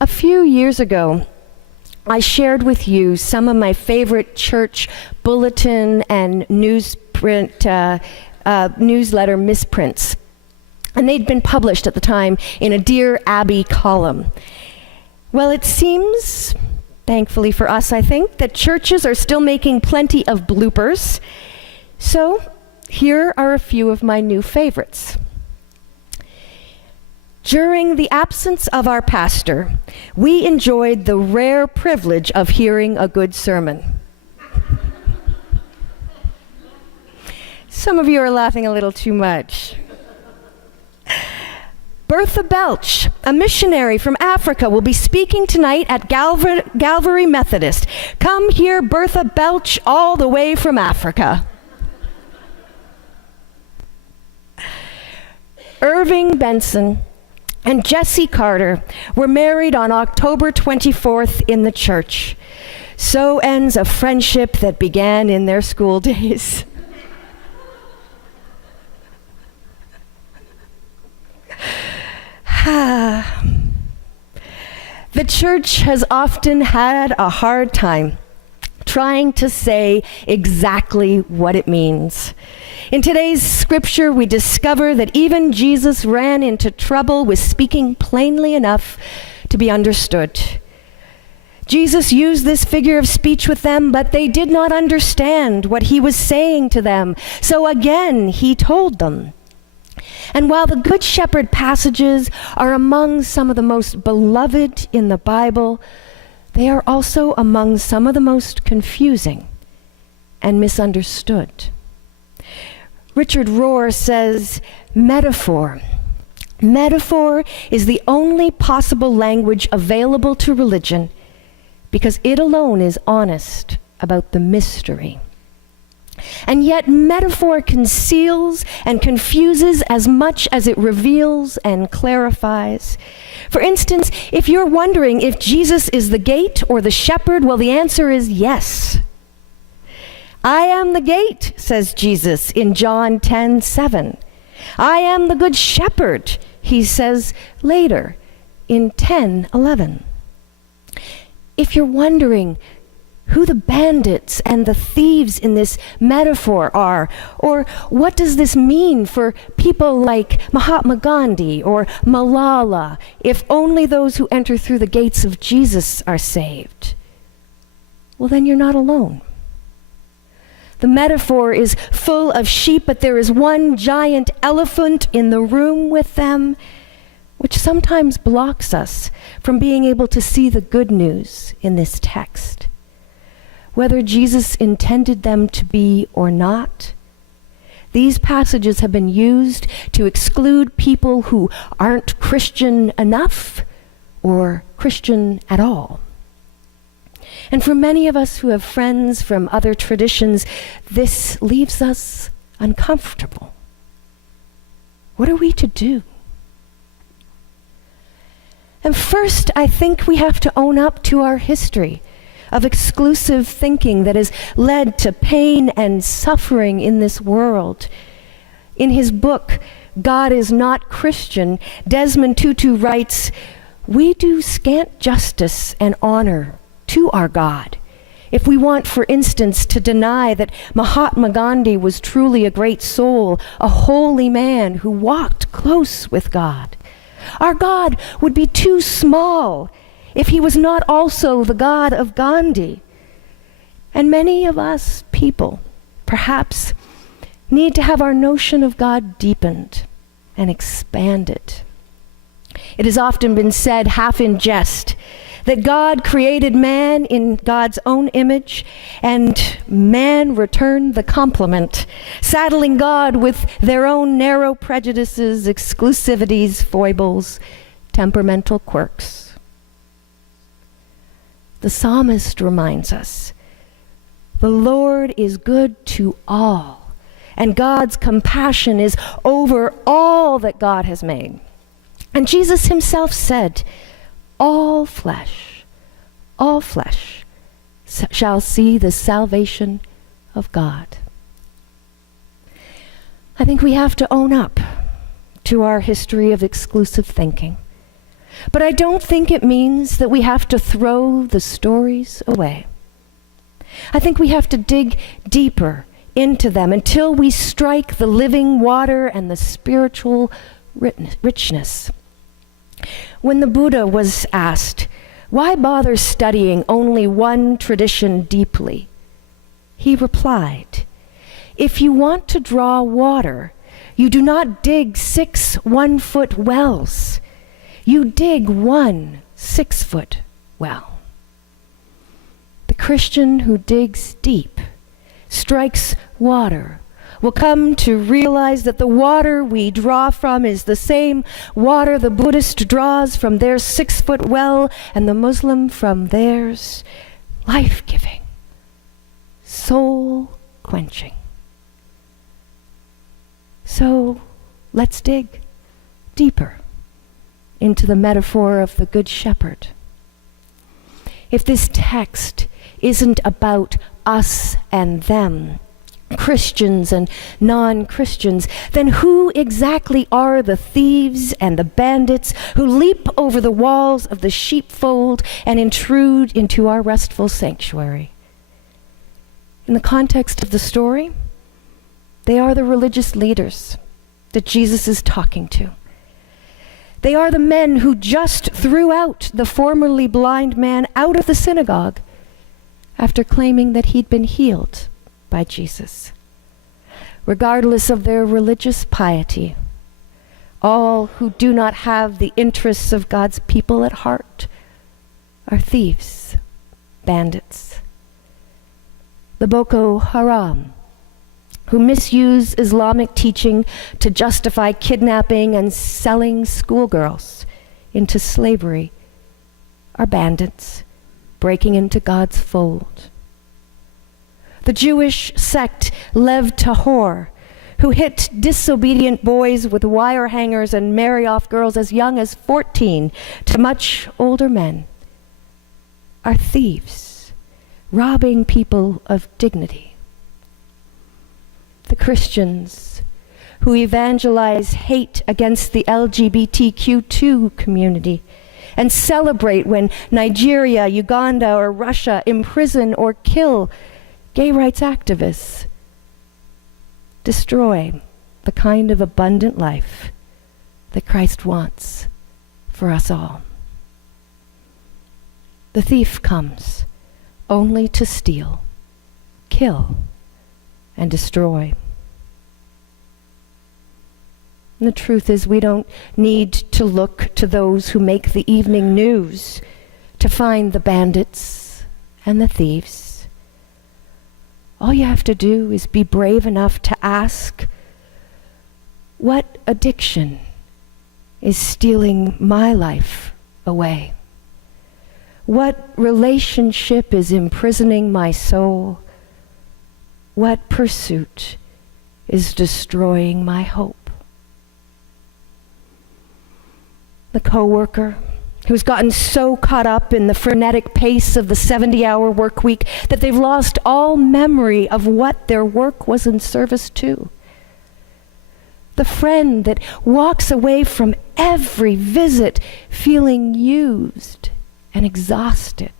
A few years ago, I shared with you some of my favorite church bulletin and newsletter misprints. And they'd been published at the time in a Dear Abby column. Well, it seems, thankfully for us, I think, that churches are still making plenty of bloopers. So here are a few of my new favorites. During the absence of our pastor, we enjoyed the rare privilege of hearing a good sermon. Some of you are laughing a little too much. Bertha Belch, a missionary from Africa, will be speaking tonight at Calvary Methodist. Come hear Bertha Belch all the way from Africa. Irving Benson and Jessie Carter were married on October 24th in the church. So ends a friendship that began in their school days. The church has often had a hard time trying to say exactly what it means. In today's scripture, we discover that even Jesus ran into trouble with speaking plainly enough to be understood. Jesus used this figure of speech with them, but they did not understand what he was saying to them. So again, he told them. And while the Good Shepherd passages are among some of the most beloved in the Bible, they are also among some of the most confusing and misunderstood. Richard Rohr says, metaphor is the only possible language available to religion because it alone is honest about the mystery. And yet metaphor conceals and confuses as much as it reveals and clarifies. For instance, if you're wondering if Jesus is the gate or the shepherd, well, the answer is yes. I am the gate, says Jesus in John 10:7. I am the good shepherd, he says later in 10:11. If you're wondering who the bandits and the thieves in this metaphor are, or what does this mean for people like Mahatma Gandhi or Malala, if only those who enter through the gates of Jesus are saved, well, then you're not alone. The metaphor is full of sheep, but there is one giant elephant in the room with them, which sometimes blocks us from being able to see the good news in this text. Whether Jesus intended them to be or not, these passages have been used to exclude people who aren't Christian enough or Christian at all. And for many of us who have friends from other traditions, this leaves us uncomfortable. What are we to do? And first, I think we have to own up to our history of exclusive thinking that has led to pain and suffering in this world. In his book, God is Not Christian, Desmond Tutu writes, "We do scant justice and honor to our God if we want, for instance, to deny that Mahatma Gandhi was truly a great soul, a holy man who walked close with God. Our God would be too small if he was not also the God of Gandhi. And many of us people, perhaps, need to have our notion of God deepened and expanded. It has often been said, half in jest, that God created man in God's own image, and man returned the compliment, saddling God with their own narrow prejudices, exclusivities, foibles, temperamental quirks. The psalmist reminds us, the Lord is good to all, and God's compassion is over all that God has made. And Jesus himself said, all flesh shall see the salvation of God. I think we have to own up to our history of exclusive thinking. But I don't think it means that we have to throw the stories away. I think we have to dig deeper into them until we strike the living water and the spiritual richness. When the Buddha was asked, why bother studying only one tradition deeply? He replied, if you want to draw water, you do not dig 6 one-foot wells. You dig 1 6-foot well. The Christian who digs deep, strikes water, will come to realize that the water we draw from is the same water the Buddhist draws from their 6-foot well and the Muslim from theirs, life-giving, soul-quenching. So let's dig deeper into the metaphor of the Good Shepherd. If this text isn't about us and them, Christians and non-Christians, then who exactly are the thieves and the bandits who leap over the walls of the sheepfold and intrude into our restful sanctuary? In the context of the story, they are the religious leaders that Jesus is talking to. They are the men who just threw out the formerly blind man out of the synagogue after claiming that he'd been healed by Jesus. Regardless of their religious piety, all who do not have the interests of God's people at heart are thieves, bandits. The Boko Haram, who misuse Islamic teaching to justify kidnapping and selling schoolgirls into slavery, are bandits breaking into God's fold. The Jewish sect Lev Tahor, who hit disobedient boys with wire hangers and marry off girls as young as 14 to much older men, are thieves, robbing people of dignity. The Christians who evangelize hate against the LGBTQ2 community and celebrate when Nigeria, Uganda, or Russia imprison or kill gay rights activists, destroy the kind of abundant life that Christ wants for us all. The thief comes only to steal, kill, and destroy. And the truth is, we don't need to look to those who make the evening news to find the bandits and the thieves. All you have to do is be brave enough to ask, what addiction is stealing my life away? What relationship is imprisoning my soul? What pursuit is destroying my hope? The coworker who's gotten so caught up in the frenetic pace of the 70-hour work week that they've lost all memory of what their work was in service to. The friend that walks away from every visit feeling used and exhausted.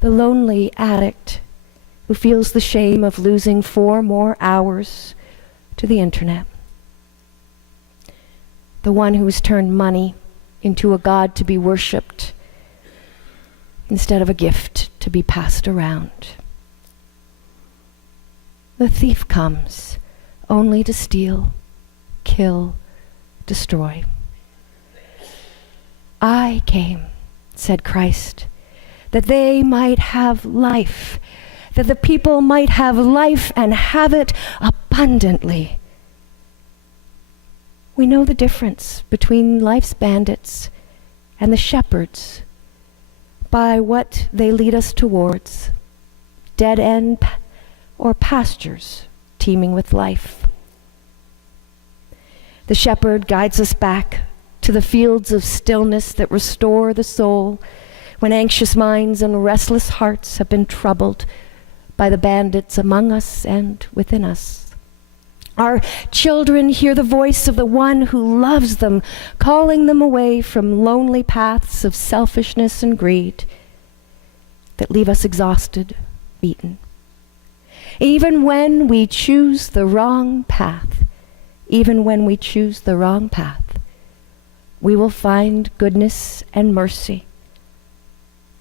The lonely addict who feels the shame of losing 4 more hours to the internet. The one who has turned money into a god to be worshipped instead of a gift to be passed around. The thief comes only to steal, kill, destroy. I came, said Christ, that they might have life, that the people might have life and have it abundantly. We know the difference between life's bandits and the shepherds by what they lead us towards, dead end or pastures teeming with life. The shepherd guides us back to the fields of stillness that restore the soul when anxious minds and restless hearts have been troubled by the bandits among us and within us. Our children hear the voice of the one who loves them, calling them away from lonely paths of selfishness and greed that leave us exhausted, beaten. Even when we choose the wrong path, even when we choose the wrong path, we will find goodness and mercy,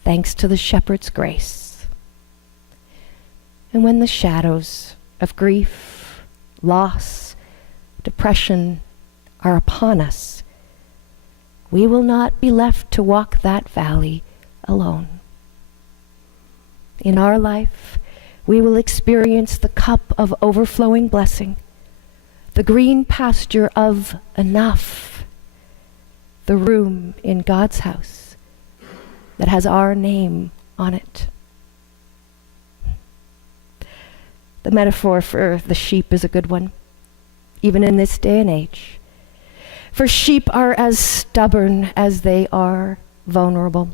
thanks to the shepherd's grace. And when the shadows of grief, loss, depression are upon us, we will not be left to walk that valley alone. In our life, we will experience the cup of overflowing blessing, the green pasture of enough, the room in God's house that has our name on it. The metaphor for the sheep is a good one, even in this day and age. For sheep are as stubborn as they are vulnerable.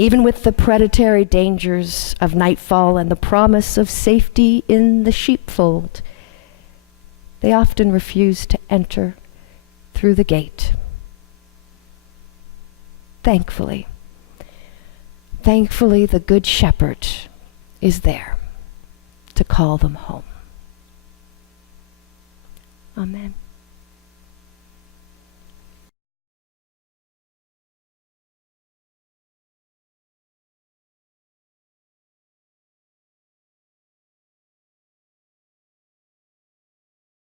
Even with the predatory dangers of nightfall and the promise of safety in the sheepfold, they often refuse to enter through the gate. Thankfully, the Good Shepherd is there to call them home. Amen.